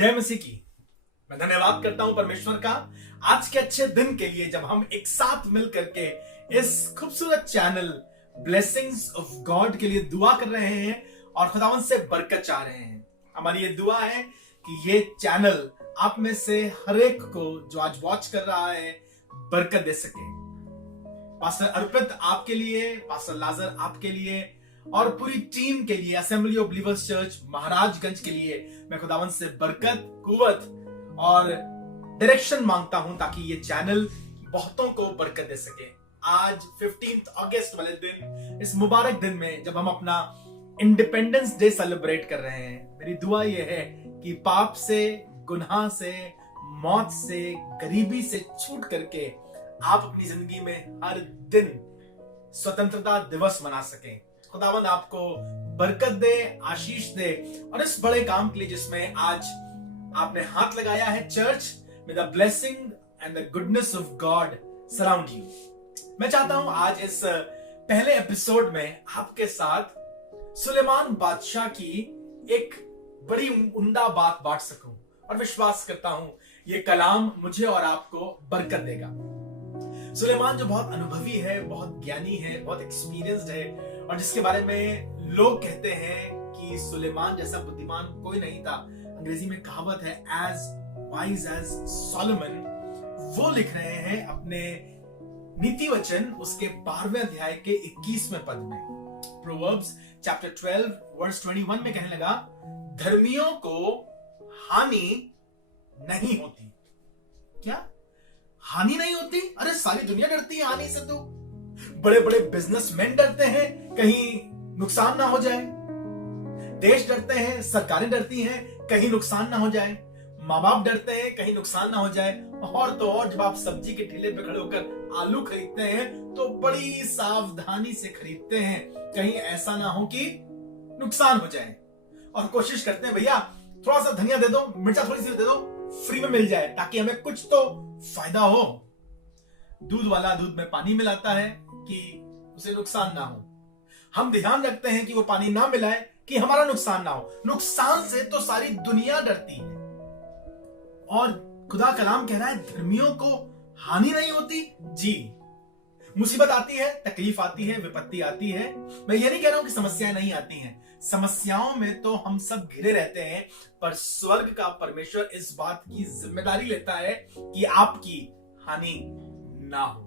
जय मसीह की। मैं धन्यवाद करता हूं परमेश्वर का आज के अच्छे दिन के लिए, जब हम एक साथ मिल करके इस खूबसूरत चैनल ब्लेसिंग्स ऑफ गॉड के लिए दुआ कर रहे हैं और खुदावंद से बरकत चाह रहे हैं। हमारी ये दुआ है कि ये चैनल आप में से हर एक को जो आज वॉच कर रहा है बरकत दे सके। पास्टर अर्पित आपके लिए, पास्टर लाजर आपके लिए और पूरी टीम के लिए, assembly of believers church Maharajganj के लिए मैं खुदावंद से बरकत, कुव्वत और डायरेक्शन मांगता हूं ताकि ये चैनल बहुतों को बरकत दे सके। आज 15 अगस्त वाले दिन, इस मुबारक दिन में जब हम अपना इंडिपेंडेंस डे सेलिब्रेट कर रहे हैं, मेरी दुआ यह है कि पाप से, गुनाह से, मौत से, गरीबी से छूट करके आप अपनी जिंदगी में हर दिन स्वतंत्रता दिवस मना सकें। खुदावंद आपको बरकत दे, आशीष दे और इस बड़े काम के लिए जिसमें आज आपने हाथ लगाया है, चर्च में the blessing and the goodness of God surround you. मैं चाहता हूं आज इस पहले एपिसोड में आपके साथ सुलेमान बादशाह की एक बड़ी उम्दा बात बांट सकूं और विश्वास करता हूं ये कलाम मुझे और आपको बरकत देगा। सुलेमान जो बहुत अनुभवी है, बहुत ज्ञानी है, बहुत एक्सपीरियंस्ड है और जिसके बारे में लोग कहते हैं कि सुलेमान जैसा बुद्धिमान कोई नहीं था। अंग्रेजी में कहावत है एज वाइज एज सोलोमन। वो लिख रहे हैं अपने नीति वचन उसके 12वें अध्याय के 21वें पद में, प्रोवर्ब्स चैप्टर 12 वर्स 21 में कहने लगा, धर्मियों को हानि नहीं होती। क्या हानि नहीं होती? अरे सारी दुनिया डरती है हानि से। तो बड़े बड़े बिजनेसमैन डरते हैं कहीं नुकसान ना हो जाए, देश डरते हैं, सरकारें डरती हैं कहीं नुकसान ना हो जाए, माँ बाप डरते हैं कहीं नुकसान ना हो जाए। और तो और जब आप सब्जी के ठेले पे खड़े होकर आलू खरीदते हैं तो बड़ी सावधानी से खरीदते हैं, कहीं ऐसा ना हो कि नुकसान हो जाए। और कोशिश करते हैं भैया थोड़ा सा धनिया दे दो, मिर्चा थोड़ी सी दे दो, फ्री में मिल जाए ताकि हमें कुछ तो फायदा हो। दूध वाला दूध में पानी मिलाता है कि उसे नुकसान ना हो। हम ध्यान रखते हैं कि वो पानी ना मिलाए कि हमारा नुकसान ना हो। नुकसान से तो सारी दुनिया डरती है और खुदा कलाम कह रहा है धर्मियों को हानि नहीं होती। जी, मुसीबत आती है, तकलीफ आती है, विपत्ति आती है। मैं ये नहीं कह रहा हूं कि समस्याएं नहीं आती हैं, समस्याओं में तो हम सब घिरे रहते हैं, पर स्वर्ग का परमेश्वर इस बात की जिम्मेदारी लेता है कि आपकी हानि ना हो।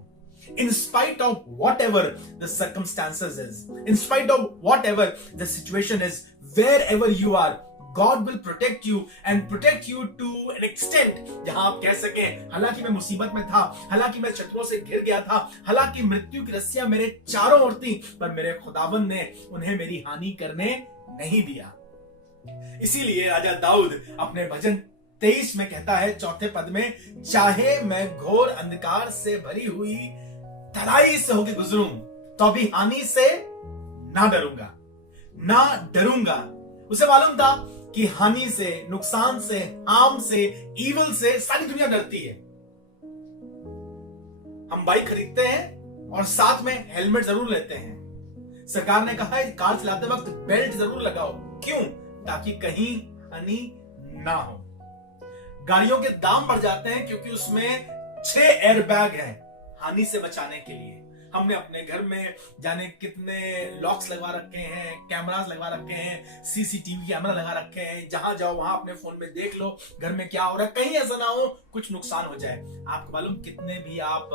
In spite of whatever the circumstances is, in spite of whatever the situation is, wherever you are, God will protect you and protect you to an extent जहां आप कह सकें, हालांकि मैं मुसीबत में था, हालांकि मैं शत्रुओं से घिर गया था, हालांकि मृत्यु की रस्सियां मेरे चारों ओर थी, पर मेरे खुदावंद ने उन्हें मेरी हानि करने नहीं दिया। इसीलिए राजा दाऊद अपने भजन 23 में कहता है, 4 पद में, चाहे मैं घोर अंधकार से भरी हुई तराई से होकर गुजरूं तो भी हानि से ना डरूंगा, ना डरूंगा। उसे मालूम था कि हानि से, नुकसान से, हार्म से, इविल से सारी दुनिया डरती है। हम बाइक खरीदते हैं और साथ में हेलमेट जरूर लेते हैं। सरकार ने कहा है कार चलाते वक्त बेल्ट जरूर लगाओ। क्यों? ताकि कहीं हानि ना हो। गाड़ियों के दाम बढ़ जाते हैं क्योंकि उसमें 6 एयरबैग हैं हानि से बचाने के लिए। हमने अपने घर में जाने कितने लॉक्स लगवा रखे हैं, कैमरास लगवा रखे हैं, सीसीटीवी कैमरा लगा रखे हैं। जहां जाओ वहां अपने फोन में देख लो घर में क्या हो रहा है, कहीं ऐसा ना हो कुछ नुकसान हो जाए। आपको मालूम कितने भी आप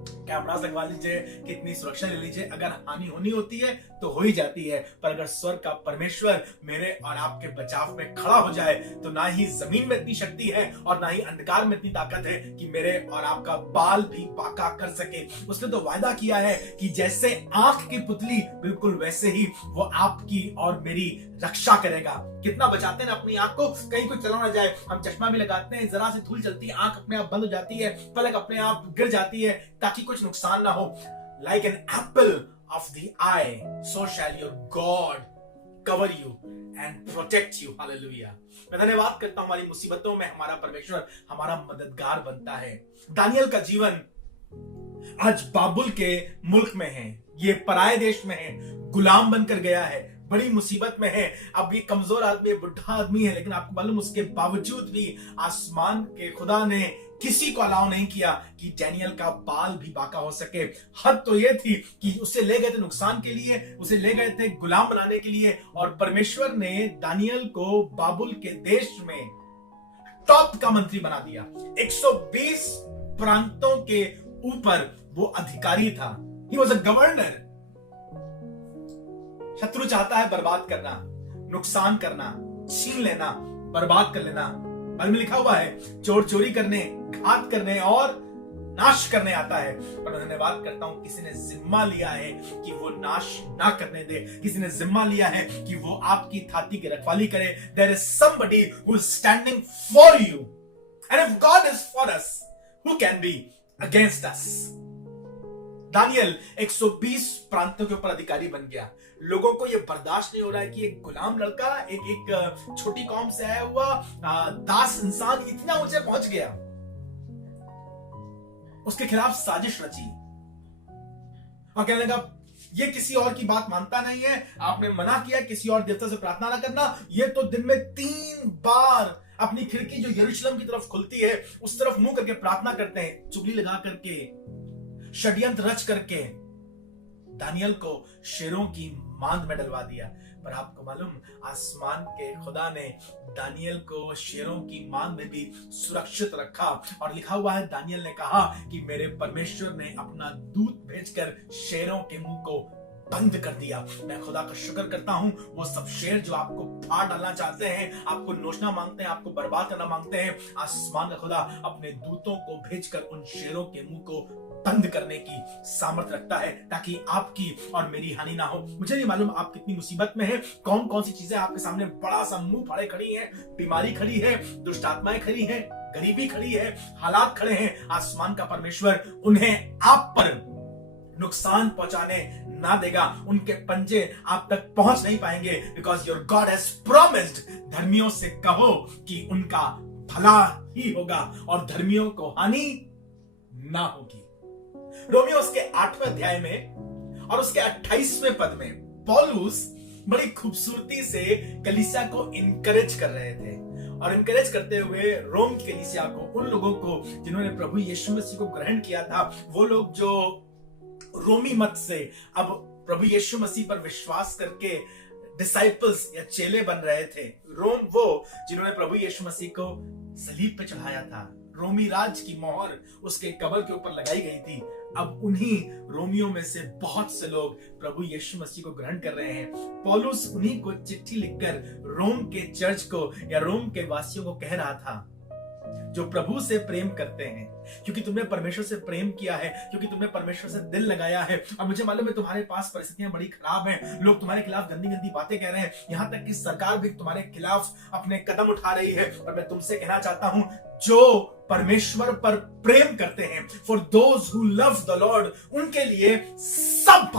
कैमरास लगवा लीजिए, कितनी सुरक्षा ले लीजिए, अगर हानि होनी होती है तो हो ही जाती है। पर अगर स्वर्ग का परमेश्वर मेरे और आपके बचाव में खड़ा हो जाए तो ना ही जमीन में इतनी शक्ति है और ना ही अंधकार में इतनी ताकत है कि मेरे और आपका बाल भी बाका कर सके। उसने तो वायदा किया है कि जैसे आंख की पुतली बिल्कुल वैसे ही वो आपकी और मेरी रक्षा करेगा। कितना बचाते हैं अपनी आंख को, कहीं कोई चला ना जाए। हम चश्मा भी लगाते हैं, जरा सी धूल चलती है आंख अपने आप बंद हो जाती है, पलक अपने आप गिर जाती है ताकि कुछ नुकसान ना हो। Like an apple of the eye, so shall your God cover you and protect you. Hallelujah. मैं धन्यवाद करता हूं हमारी मुसीबतों में हमारा परमेश्वर हमारा मददगार बनता है। दानियल का जीवन आज बाबुल के मुल्क में है, ये पराये देश में है, गुलाम बनकर गया है, बड़ी मुसीबत में है, अब ये कमजोर आदमी, बुढ़ा आदमी है, लेकिन आपको मालूम उसके बावजूद भी आसमान के खुदा ने किसी को अलाउ नहीं किया कि डैनियल का बाल भी बाका हो सके। हद तो ये थी कि उसे ले गए थे नुकसान के लिए, उसे ले गए थे गुलाम बनाने के लिए, और परमेश्वर ने दानियल को बाबुल के देश में टॉप का मंत्री बना दिया। 120 प्रांतों के ऊपर वो अधिकारी था। He was a governor. शत्रु चाहता है बर्बाद करना, नुकसान करना, छीन लेना, बर्बाद कर लेना। बाइबल में लिखा हुआ है चोर चोरी करने, घात करने और नाश करने आता है, पर मैं धन्यवाद करता हूं किसी ने जिम्मा लिया है कि वो नाश ना करने दे। किसी ने जिम्मा लिया है कि वो आपकी थाती की रखवाली करे। There is somebody who is standing for you, and if God is for us, who can be against us. Daniel 120 प्रांतों के ऊपर अधिकारी बन गया। लोगों को यह बर्दाश्त नहीं हो रहा है कि एक गुलाम लड़का, एक छोटी कौम से आया हुआ दास इंसान इतना ऊंचे पहुंच गया। उसके खिलाफ साजिश रची और कहने लगा ये किसी और की बात मानता नहीं है, आपने मना किया किसी और देवता से प्रार्थना ना करना। ये तो दिन में 3 बार अपनी खिड़की जो यरूशलेम की तरफ खुलती है उस तरफ मुंह करके प्रार्थना करते हैं, चुगली लगा करके, षड्यंत्र रच करके दानियल को शेरों की मांद में डलवा दिया। पर आपको मालूम, आसमान के खुदा ने दानियल को शेरों की मांद में भी सुरक्षित रखा। और लिखा हुआ है डानियल ने कहा कि मेरे परमेश्वर ने अपना दूत भेजकर शेरों के मुंह को बंद कर दिया। मैं खुदा का शुक्र करता हूं, वो सब शेर जो आपको फाड़ डालना चाहते हैं, आपको नोचना मांगते हैं, आपको बर्बाद करना मांगते हैं, आसमान का खुदा अपने दूतों को भेजकर उन शेरों के मुंह को बंद करने की सामर्थ्य रखता है, ताकि आपकी और मेरी हानि ना हो। मुझे नहीं मालूम आप कितनी मुसीबत में हैं, कौन कौन सी चीजें आपके सामने बड़ा सा मुंह फाड़े खड़ी हैं। बीमारी खड़ी है, दुष्ट आत्माएं खड़ी हैं, गरीबी खड़ी है, हालात खड़े हैं। आसमान का परमेश्वर उन्हें आप पर नुकसान पहुंचाने ना देगा। उनके पंजे आप तक पहुंच नहीं पाएंगे, because your God has promised. धर्मियों से कहो कि उनका भला ही होगा और धर्मियों को हानि ना होगी। रोमियो उसके 8वें अध्याय में और उसके 28वें पद में पौलुस बड़ी खूबसूरती से कलीसिया को इनकरेज कर रहे थे, और इनकरेज करते हुए रोम की कलीसिया को, उन लोगों को जिन्होंने प्रभु यीशु मसीह को ग्रहण किया था, वो लोग जो रोमी मत से अब प्रभु यीशु मसीह पर विश्वास करके डिसाइपल्स या चेले बन रहे थे। रोम वो जिन्होंने प्रभु यीशु मसीह को सलीब पे चढ़ाया था, रोमी राज की मोहर उसके कब्र के ऊपर लगाई गई थी। अब उन्हीं रोमियों में से बहुत से लोग प्रभु यीशु मसीह को ग्रहण कर रहे हैं। पौलुस उन्हीं को चिट्ठी लिखकर रोम के चर्च को या रोम के वासियों को कह रहा था, जो प्रभु से प्रेम करते हैं, क्योंकि तुमने परमेश्वर से प्रेम किया है, क्योंकि तुमने परमेश्वर से दिल लगाया है। और मुझे मालूम है तुम्हारे पास परिस्थितियां बड़ी खराब हैं, लोग तुम्हारे खिलाफ गंदी गंदी बातें कह रहे हैं, यहां तक कि सरकार भी तुम्हारे खिलाफ अपने कदम उठा रही है। और मैं तुमसे कहना चाहता हूं, जो परमेश्वर पर प्रेम करते हैं, for those who love the Lord, उनके लिए सब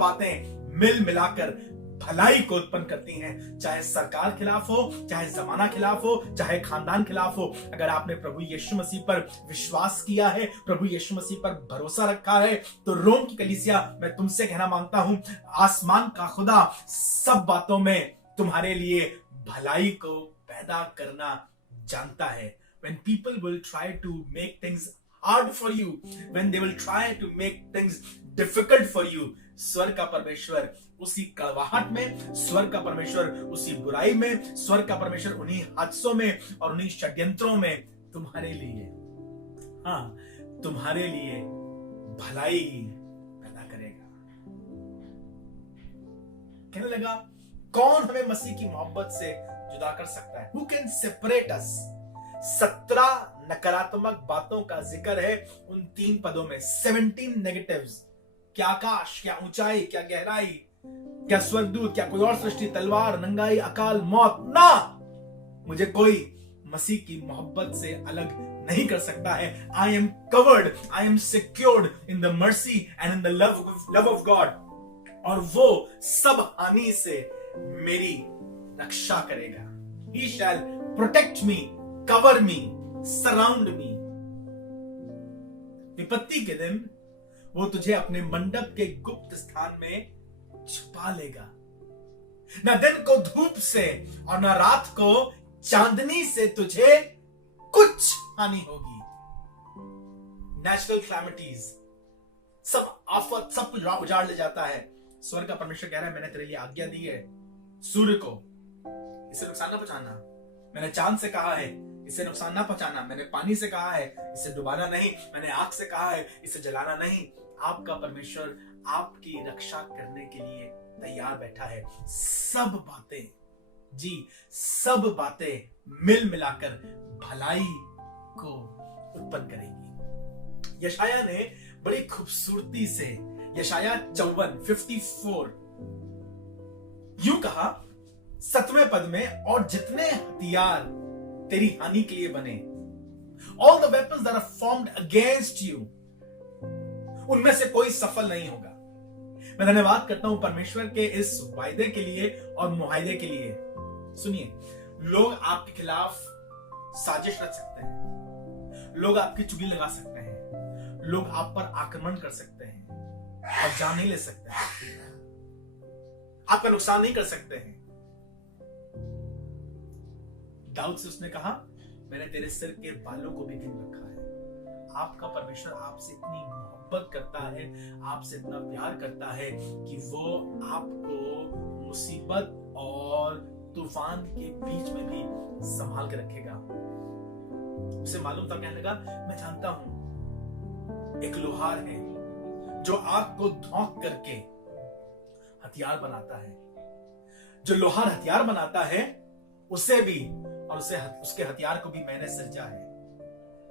बातें मिल मिलाकर भलाई को उत्पन्न करती हैं। चाहे सरकार खिलाफ हो, चाहे जमाना खिलाफ हो, चाहे खानदान खिलाफ हो। अगर आपने प्रभु यीशु मसीह पर विश्वास किया है, प्रभु यीशु मसीह पर भरोसा रखा है, तो रोम की कलीसिया, मैं तुमसे कहना मांगता हूं, आसमान का खुदा सब बातों में तुम्हारे लिए भलाई को पैदा करना जानता है। When people will try to make things hard for you, when they will try to make things difficult for you, स्वर्ग का परमेश्वर उसी कड़वाहट में, स्वर्ग का परमेश्वर उसी बुराई में, स्वर्ग का परमेश्वर उन्हीं हादसों में और उन्हीं षड्यंत्रों में तुम्हारे लिए, हाँ, तुम्हारे लिए भलाई पैदा करेगा। कहने लगा, कौन हमें मसीह की मोहब्बत से जुदा कर सकता है? Who can separate us? 17 नकारात्मक बातों का जिक्र है उन 3 पदों में, 17 नेगेटिव्स। क्या आकाश, क्या ऊंचाई, क्या गहराई, क्या स्वर्गदूत, क्या कोई और सृष्टि, तलवार, नंगाई, अकाल, मौत, ना, मुझे कोई मसीह की मोहब्बत से अलग नहीं कर सकता है। I am covered, I am secured in the mercy and in the love of God, और वो सब हानि से मेरी रक्षा करेगा। He shall protect me, cover me, surround me. विपत्ति के दिन वो तुझे अपने मंडप के गुप्त स्थान में छुपा लेगा। न दिन को धूप से और न रात को चांदनी से तुझे कुछ हानि होगी। नेचुरल क्लैमिटीज, सब आफत, सब कुछ उजाड़ ले जाता है। स्वर्ग का परमेश्वर कह रहा है मैंने तेरे लिए आज्ञा दी है सूर्य को इसे नुकसान ना पहुंचाना, मैंने चांद से कहा है इसे नुकसान ना पहुंचाना, मैंने पानी से कहा है इसे डुबाना नहीं, मैंने आग से कहा है इसे जलाना नहीं। आपका परमेश्वर आपकी रक्षा करने के लिए तैयार बैठा है। सब बातें, जी सब बातें मिल मिलाकर भलाई को उत्पन्न करेंगी। यशाया ने बड़ी खूबसूरती से यशाया 54 यूं कहा 7वें पद में, और जितने हथियार तेरी हानि के लिए बने, all the weapons that are formed against you, उनमें से कोई सफल नहीं होगा। मैं धन्यवाद करता हूं परमेश्वर के इस वायदे के लिए और मुआहदे के लिए। सुनिए, लोग आपके खिलाफ साजिश रच सकते हैं, लोग आपकी चुगली लगा सकते हैं, लोग आप पर आक्रमण कर सकते हैं और जान नहीं ले सकते हैं, आपका नुकसान नहीं कर सकते हैं। दाऊद से उसने कहा मैंने तेरे सिर के बालों को भी गिन रखा है। आपका परमेश्वर आपसे इतनी मोहब्बत करता है, आपसे इतना प्यार करता है कि वो आपको मुसीबत और तूफान के बीच में भी संभाल के रखेगा। उसे मालूम था, कहने लगा मैं जानता हूं एक लोहार है जो आग को धोंक करके हथियार बनाता है। जो लोहार हथियार बनाता है उसे भी और उसके हथियार को भी मैंने सृजा है।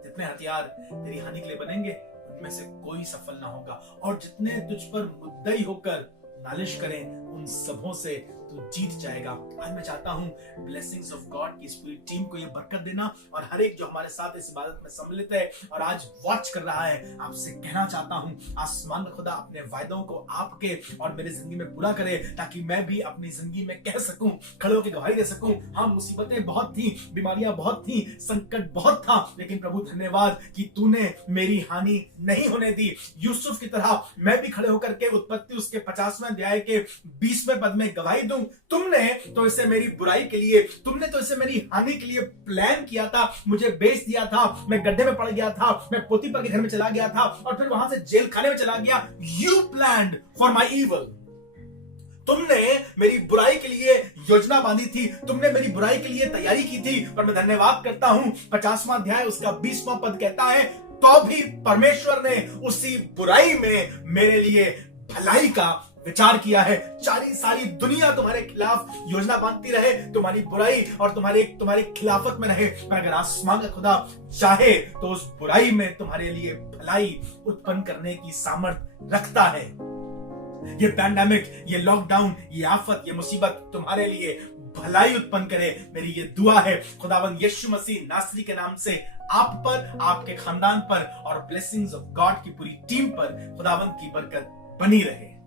जितने हथियार तेरी हानि के लिए बनेंगे उनमें से कोई सफल ना होगा, और जितने तुझ पर मुद्दई होकर नालिश करें उन सबों से तू जीत जाएगा। आज मैं चाहता हूं ब्लेसिंग्स ऑफ गॉड की इस पूरी टीम को ये बरकत देना, और हर एक जो हमारे साथ इस इबादत में सम्मिलित है और आज वॉच कर रहा है, आपसे कहना चाहता हूं आसमान का खुदा अपने वायदों को आपके और मेरी जिंदगी में पूरा करे, ताकि मैं भी अपनी जिंदगी में कह सकूं, खड़े होकर गवाही दे सकूं। हाँ, मुसीबतें बहुत थी, बीमारियां बहुत थी, संकट बहुत था, लेकिन प्रभु धन्यवाद कि तूने मेरी हानि नहीं होने दी। यूसुफ की तरह मैं भी खड़े होकर के उत्पत्ति उसके 50वें अध्याय के 20वें पद में गवाही दूं, तुमने तो इसे मेरी बुराई के लिए, तुमने तो इसे मेरी हानि के लिए प्लान किया था, मुझे बेच दिया था, मैं गड्ढे में पड़ गया था, मैं पोतीपर के घर में चला गया था और फिर वहां से जेल खाने में चला गया। You planned for my evil, तुमने मेरी बुराई के लिए योजना बांधी थी, तुमने मेरी बुराई के लिए तैयारी की थी। पर मैं धन्यवाद करता हूं 50वां अध्याय उसका 20वां पद कहता है, तो भी परमेश्वर ने उसी बुराई में मेरे लिए भलाई का विचार किया है। सारी दुनिया तुम्हारे खिलाफ योजना बांधती रहे, तुम्हारी बुराई और तुम्हारे खिलाफत में रहे, पर अगर आसमान का खुदा चाहे तो उस बुराई में तुम्हारे लिए भलाई उत्पन्न करने की सामर्थ्य रखता है। ये पैंडेमिक, ये लॉकडाउन, ये आफत, ये मुसीबत तुम्हारे लिए भलाई उत्पन्न करे, मेरी ये दुआ है। खुदावंद यीशु मसीह नासरी के नाम से आप पर, आपके खानदान पर और ब्लेसिंग्स ऑफ गॉड की पूरी टीम पर खुदावंद की बरकत बनी रहे।